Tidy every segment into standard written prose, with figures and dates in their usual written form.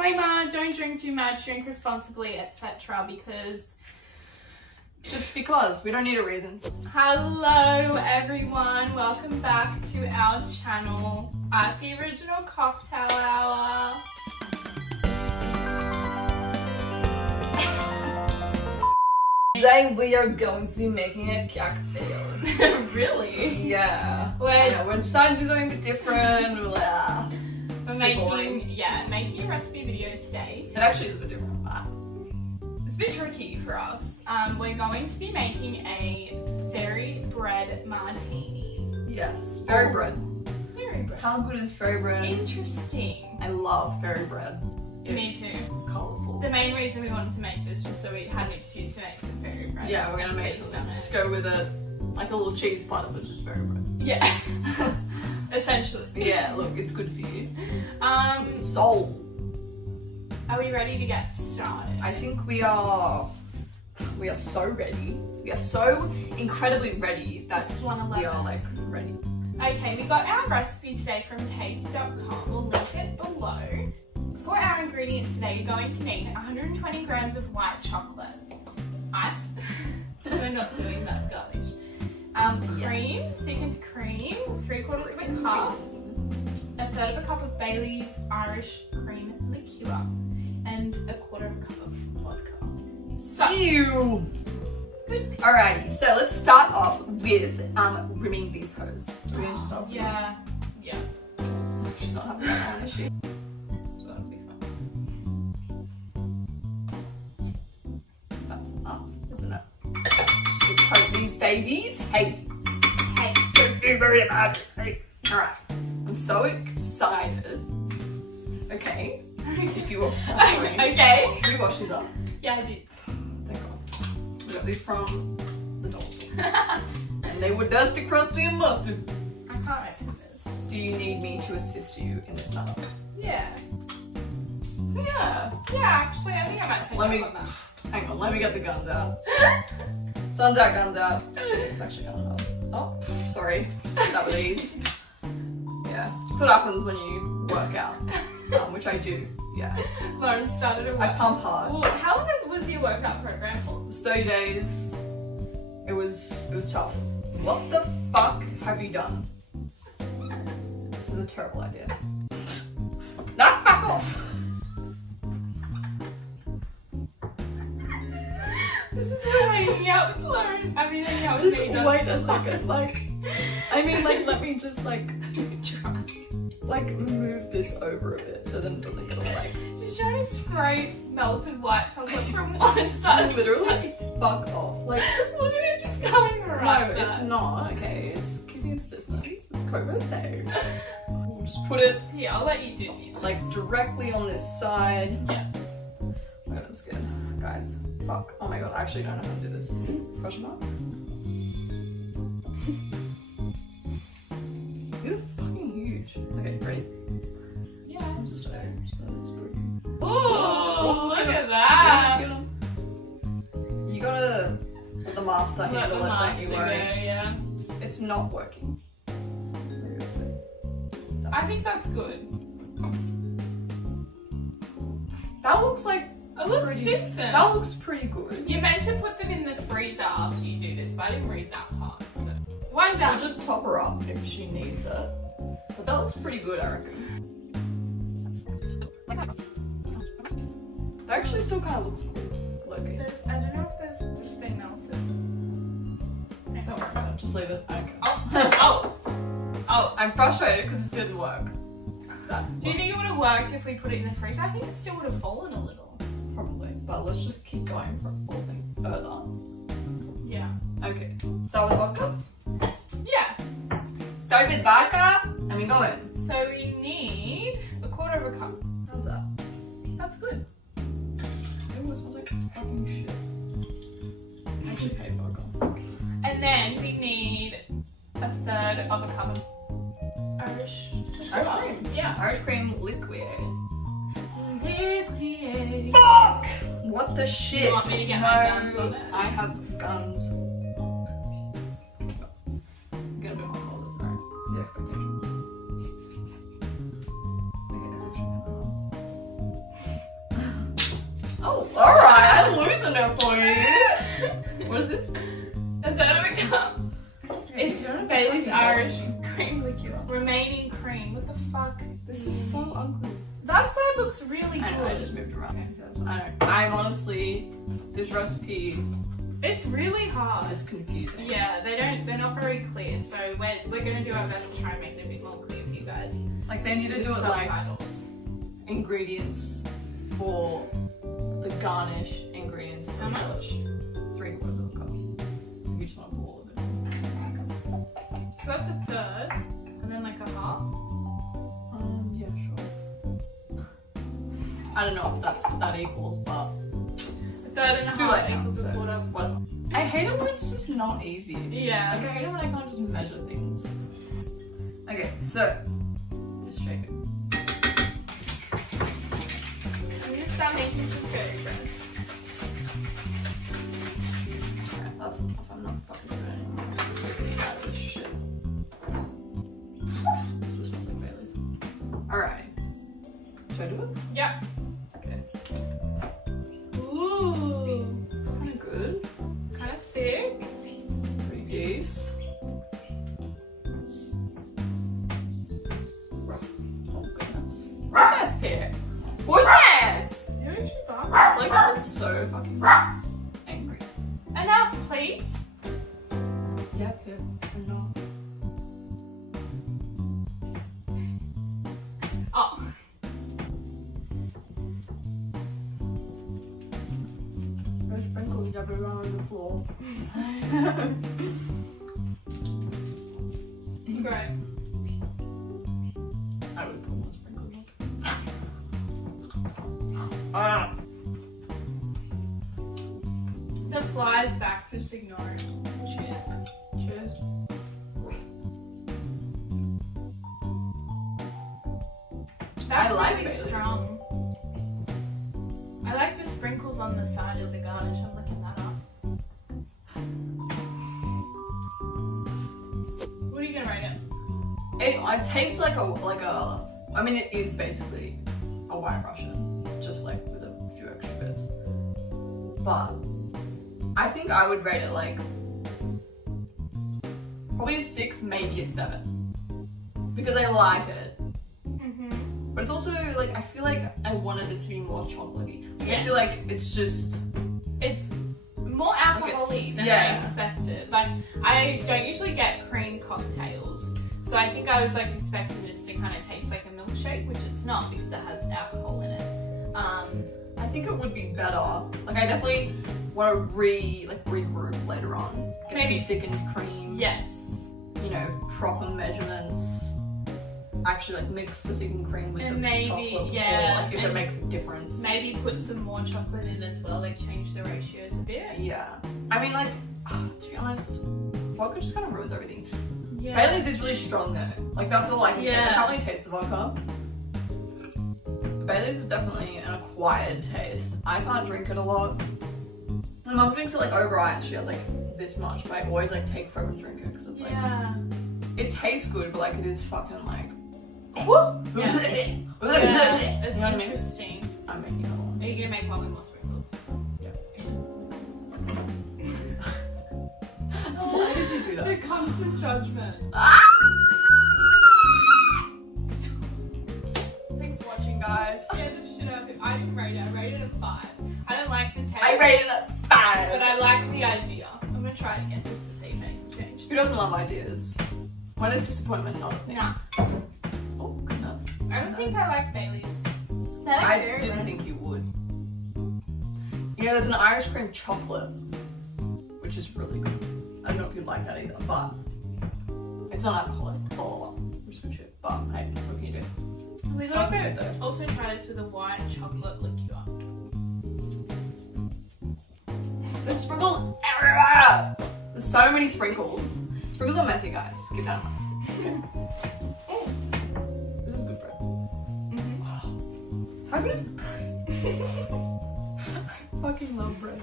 disclaimer, don't drink too much, drink responsibly, etc. Just because, we don't need a reason. Hello everyone, welcome back to our channel at the Original Cocktail Hour. Today we are going to be making a cocktail. Really? Yeah. We're deciding to do something a bit different. We're making a recipe video today. It actually is a bit different. It's a bit tricky for us. We're going to be making a fairy bread martini. Yes, fairy bread. Fairy bread. How good is fairy bread? Interesting. I love fairy bread. Me too. Colourful. The main reason we wanted to make this just so we had an excuse to make some fairy bread. Yeah, we're gonna make some. Just go with it, like a little cheese platter, but just fairy bread. Yeah. Essentially. Yeah, look, it's good for you. Soul. Are we ready to get started? I think we are so ready. We are so incredibly ready that we are like ready. Okay, we got our recipe today from taste.com. We'll link it below. For our ingredients today, you're going to need 120 grams of white chocolate. Ice. We're not doing that, Garnish. Cream, thickened cream, 3/4 of a cup, 1/3 of a cup of Bailey's Irish cream liqueur, and 1/4 of a cup of vodka. So, ew! Good. Alrighty, so let's start off with rimming these hoes. So we're gonna start. Yeah. She's not having that on, is she? So that'll be fun. That's enough, isn't it? Should coat these babies. Hey, don't be very bad. Hey. Alright, I'm so excited. Okay, if you were following. Okay. Did you wash these up? Yeah, I did. Thank God. We got these from the dolls. And they were dusty, crusty, and mustard. I can't open this. Do you need me to assist you in this matter? Yeah. Yeah. Yeah, actually, I think I might take you on that. Hang on, let me get the guns out. Sun's out, guns out. It's actually going up. Oh, sorry. Just did that with ease. Yeah. That's what happens when you work out. Which I do. Yeah. Lauren started a I pump hard. Well, how long was your workout program for? It was 30 days. It was tough. What the fuck have you done? This is a terrible idea. Nah, back off! This is why hanging out with Lauren. I mean, hanging out with me. Just wait a second, let me just move this over a bit so then it doesn't get all like. She's trying to spray melted white chocolate from one side. Literally, fuck off. Like, look at it just going right. No, it's not. Okay, it's keeping its distance. It's COVID. We'll just put it. Here, I'll let you do the like directly on this side. Yeah. Oh my God, I'm scared, guys. Fuck. Oh my God, I actually don't know how to do this. Question mark. You're fucking huge. Okay, ready? Yeah. I'm stoked. That's pretty. Oh, look at that. You gotta let the master handle it, don't you worry. Yeah. It's not working. Maybe it's good. I think that's good. That looks like it looks decent. That looks pretty good. You're meant to put them in the freezer after you do this, but I didn't read that part. So. One down. I'll just top her up if she needs it. But that looks pretty good, I reckon. That actually still kind of looks good. Like, I don't know if there's this thing melted. Don't worry about it, just leave it. Okay. Oh, I'm frustrated because it didn't work. Do you think it would have worked if we put it in the freezer? I think it still would have fallen a little. Probably, but let's just keep going for forcing further. Yeah. Okay. Start with vodka? Yeah. Start with vodka and we go in. So we need 1/4 of a cup. How's that? That's good. It almost smells like fucking shit. I actually hate vodka. And then we need 1/3 of a cup of Irish cream. Yeah. Irish cream liqueur. Liqueur. Fuck! What the shit? You want me to get my guns on it? I have guns. Get a bit more cold, right? The expectations. Okay, that's actually Irish cream liqueur. Remaining cream. What the fuck? This is so ugly. That side looks really good. I know, I just moved around. I know. I'm honestly, this recipe It's really hard. is confusing. Yeah, they're not very clear. So we're gonna do our best to try and make it a bit more clear for you guys. Like they need to do it like subtitles. ingredients for the garnish ingredients. How much? 3/4 of a cup. You just want to pour all of it. So that's a third, and then like a half. Yeah, sure. I don't know if that's what that equals, but A third and a half equals a quarter. Whatever. I hate it when it's just not easy. Yeah. Like I hate it when I can't just measure things. Okay, so just shake it. I'm gonna start making some curry bread. Okay, that's enough. I'm not fucking doing it anymore. I'm just sick of this shit. It just smells like Bailey's. Alright. Should I do it? Yeah. Okay. Ooh. It's kind of good. Kind of thick. Pretty decent. Oh goodness. Goodness here. Goodness! Who is she from? Like I'm so fucking angry. Enough, please. Yep, I'm not. Oh. There's sprinkles everywhere on the floor. Great. I would put more sprinkles on. Ah. The flies back, just ignore it. Cheers. Cheers. That's I like really Bailey's. strong. I like the sprinkles on the side as a garnish. I'm looking that up. What are you gonna rate it? It tastes like a. I mean, it is basically a White Russian, just like with a few extra bits. But I think I would rate it like probably a 6, maybe a 7, because I like it. But it's also like I feel like I wanted it to be more chocolatey. Like, I feel like it's just It's more alcohol-y than I expected. Like, I don't usually get cream cocktails, so I think I was like expecting this to kind of taste like a milkshake, which it's not because it has alcohol in it. I think it would be better. Like I definitely want to regroup later on. Get Maybe. some thickened cream. Yes. You know, proper measurements. Actually, like mix the thickened cream with And the maybe, chocolate. yeah, Like, if it makes a difference. Maybe put some more chocolate in as well, like change the ratios a bit. Yeah. I mean, like, to be honest, vodka just kind of ruins everything. Yeah. Bailey's is really strong though. Like that's all I can taste. I Yeah. can't really taste the vodka. Bailey's is definitely an acquired taste. I can't drink it a lot. My mum drinks it like over ice. She has like this much, but I always like take forever to drink it because it's like it tastes good, but like it is fucking like. Yeah. You know It's what I mean? interesting. I'm making another one. Are you gonna make one with more sprinkles? Why did you do that? The constant judgment. Ah! Thanks for watching, guys. Scared the shit out of it. I didn't rate it. I rated it a 5. I don't like the taste. I rated it 5. But I like the idea. I'm gonna try it again just to see if anything changed. Who doesn't love ideas? When is disappointment not a thing? Nah. Oh goodness. I don't think I like Bailey's. I didn't think you would. You know, there's an Irish cream chocolate, which is really good. I don't know if you'd like that either, but it's not alcoholic or which is good shit. But hey, what can you do? We It's gotta not good though. also try this with a white chocolate liqueur. There's sprinkles everywhere! There's so many sprinkles. Sprinkles are messy, guys. Keep that in mind. Oh, this is good bread. How good is bread? I fucking love bread.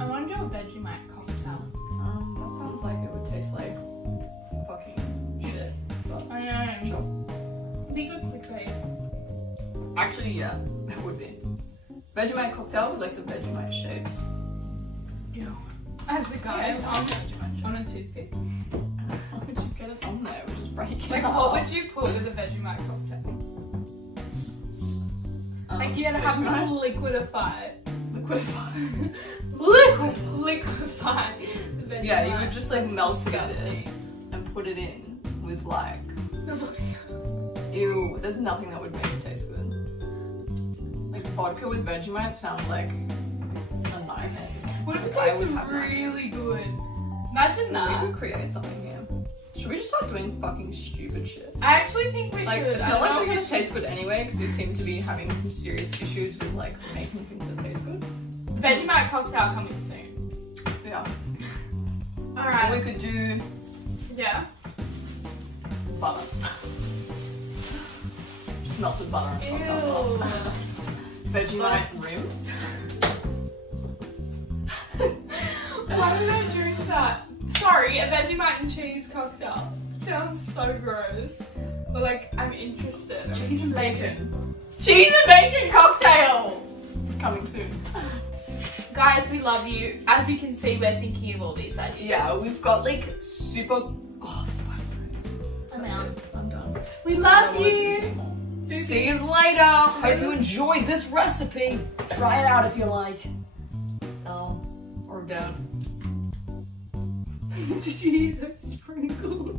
I want to do a Vegemite cocktail. That sounds like it would taste like fucking shit. But I know. sure. It'd be good clickbait. Actually, yeah, it would be. Vegemite cocktail with like the Vegemite shapes. Yeah. As the garnish Yeah, on a toothpick. How would you get it on there? We'll just break it Like, up. what would you put with a Vegemite cocktail? Like, you gotta have to liquidify. Liquidify. Liquefy the Vegemite. Yeah, you would just like That's melt it disgusting. and put it in with like. Ew, there's nothing that would make it taste good. Like vodka with Vegemite sounds like a nightmare to me. What if it I tastes would have really good? Imagine that. that. We could create something here. Should we just start doing fucking stupid shit? I actually think we Like, should. it's I not don't like know they're if gonna we taste good anyway, because we seem to be having some serious issues with like making things that taste good. should. Vegemite cocktail coming soon. Yeah. Alright. Or we could do Yeah. butter. Just melted butter and cocktail glass. Vegemite rim. Why did I drink that? Sorry, a Vegemite and cheese cocktail. Sounds so gross. But like, I'm interested. Cheese and bacon. Cheese and bacon cocktail! Coming soon. Guys, we love you. As you can see, we're thinking of all these ideas. Yeah, we've got like super. Oh, spice I'm out. I'm done. We I love don't wanna do this you. anymore. See you later. Hope you enjoyed this recipe. Try it out if you like. Or don't. Did you hear those sprinkles?